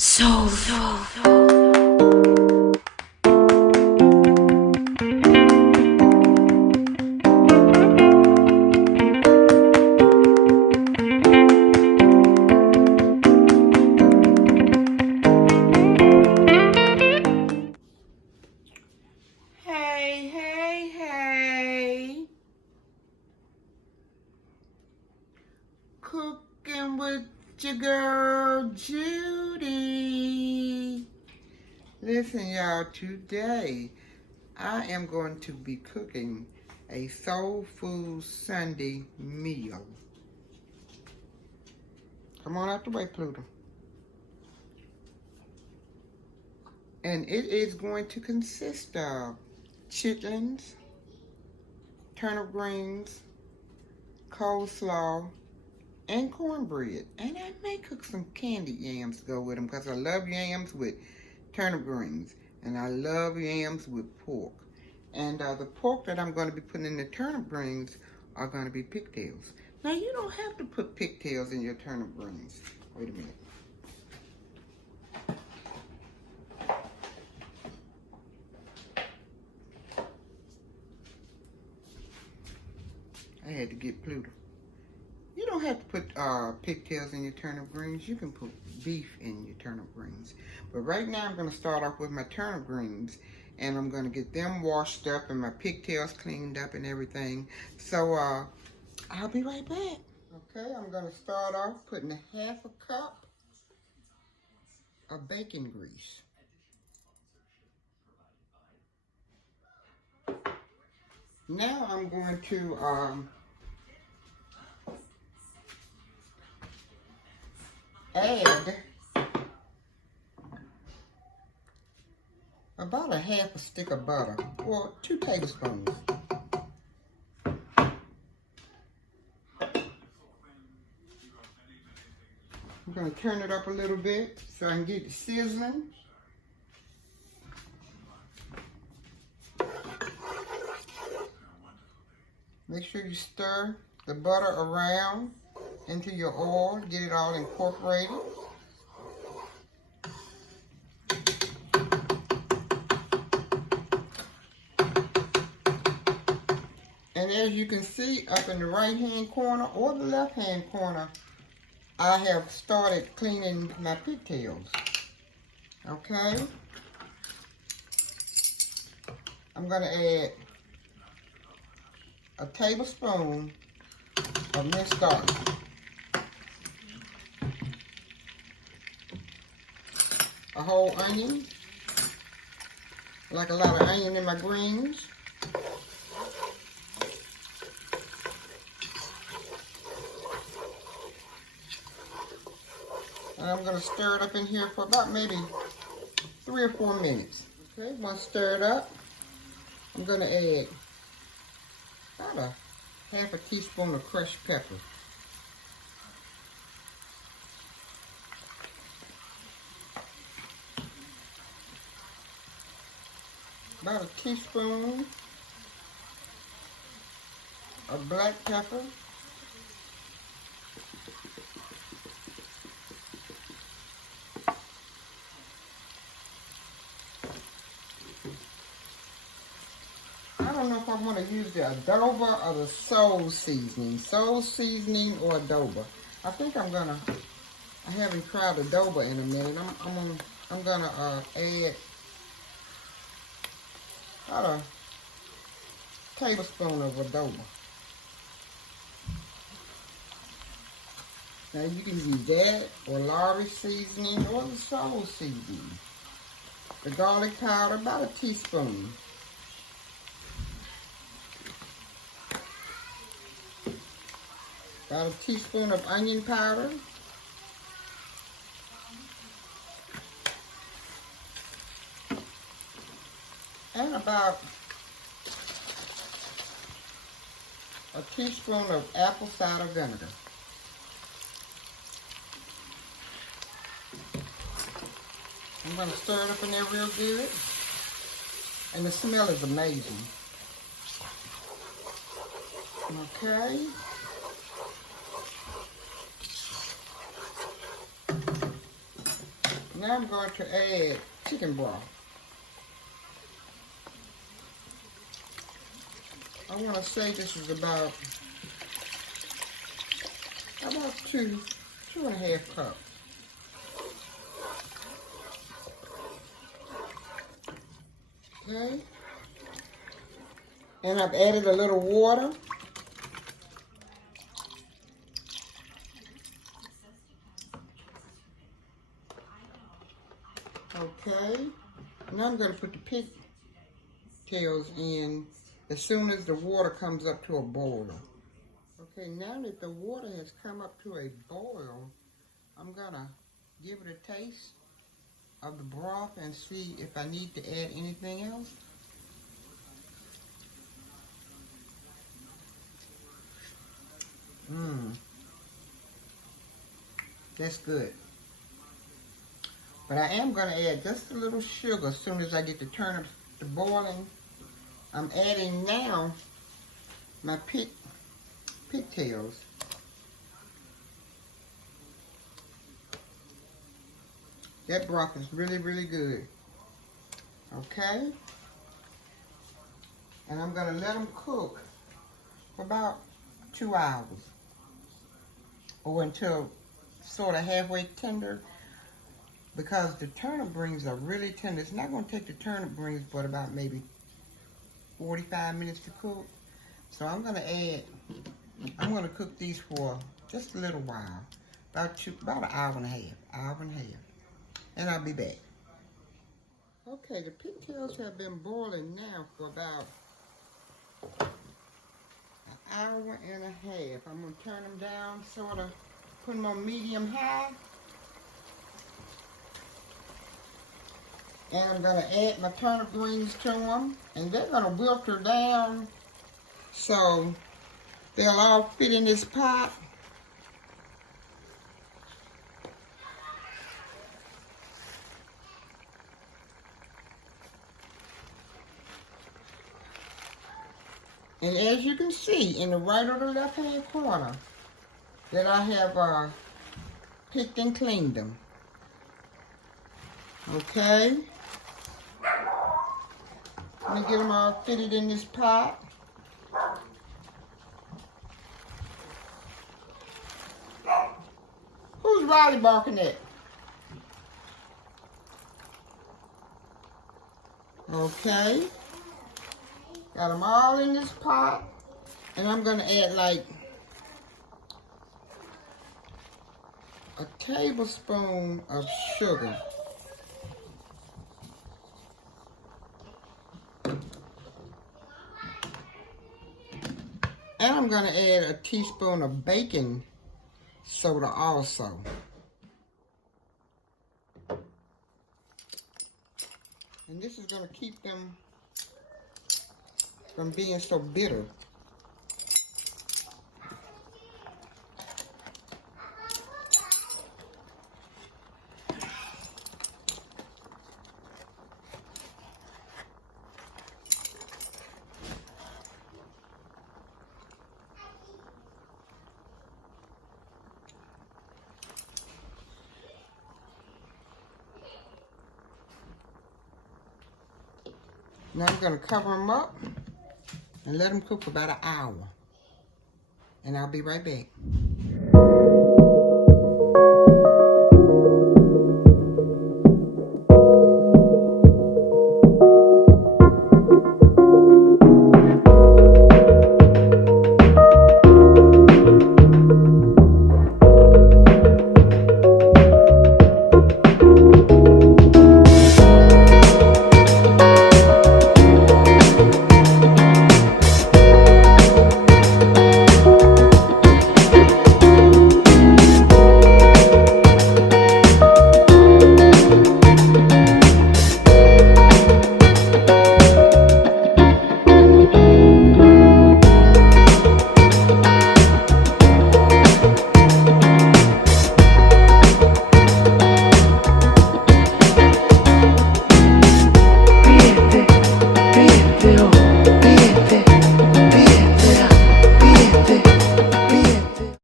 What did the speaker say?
Soulfood. Hey, hey, hey. Cooking with your girl, Judy. Listen, y'all, today I am going to be cooking a soul food Sunday meal. Come on out the way, Pluto. And it is going to consist of chitlins, turnip greens, coleslaw, and cornbread. And I may cook some candied yams to go with them because I love yams with turnip greens. And I love yams with pork. And the pork that I'm going to be putting in the turnip greens are going to be pigtails. Now, you don't have to put pigtails in your turnip greens. Wait a minute. I had to get Pluto. You don't have to put pigtails in your turnip greens. You can put beef in your turnip greens. But right now I'm going to start off with my turnip greens. And I'm going to get them washed up and my pigtails cleaned up and everything. So I'll be right back. Okay, I'm going to start off putting a half a cup of bacon grease. Now I'm going to add about a half a stick of butter, or 2 tablespoons. I'm going to turn it up a little bit so I can get it sizzling. Make sure you stir the butter around into your oil, get it all incorporated. And as you can see, up in the right-hand corner or the left-hand corner, I have started cleaning my pigtails. Okay? I'm going to add a tablespoon of minced garlic. A whole onion. I like a lot of onion in my greens. And I'm going to stir it up in here for about maybe 3 or 4 minutes. Okay, once stirred up, I'm going to add about a half a teaspoon of crushed pepper. About a teaspoon of black pepper. I don't know if I want to use the adobo or the soul seasoning. Soul seasoning or adobo. I think I haven't tried adobo in a minute. I'm gonna add about a tablespoon of adobo. Now you can use that or Lawry's seasoning or the soul seasoning. The garlic powder, about a teaspoon. About a teaspoon of onion powder. And about a teaspoon of apple cider vinegar. I'm going to stir it up in there real good. And the smell is amazing. Okay. Now I'm going to add chicken broth. I want to say this is about 2.5 cups. Okay. And I've added a little water. Okay. Now I'm going to put the pigtails in as soon as the water comes up to a boil. Okay, now that the water has come up to a boil, I'm going to give it a taste of the broth and see if I need to add anything else. That's good. But I am going to add just a little sugar as soon as I get the turnips to boiling. I'm adding now my pigtails. That broth is really, really good. Okay? And I'm going to let them cook for about 2 hours. Or until sort of halfway tender. Because the turnip greens are really tender. It's not going to take the turnip greens but about maybe 45 minutes to cook. So I'm going to cook these for just a little while. About an hour and a half. And I'll be back. Okay, the pigtails have been boiling now for about an hour and a half. I'm going to turn them down, sort of put them on medium high. And I'm going to add my turnip greens to them. And they're going to wilter down so they'll all fit in this pot. And as you can see in the right or the left hand corner that I have picked and cleaned them. Okay. Let me get them all fitted in this pot. Who's Riley barking at? Okay. Got them all in this pot. And I'm going to add like a tablespoon of sugar. And I'm going to add a teaspoon of baking soda also. And this is going to keep them from being so bitter. Now I'm going to cover them up and let them cook for about an hour. And I'll be right back.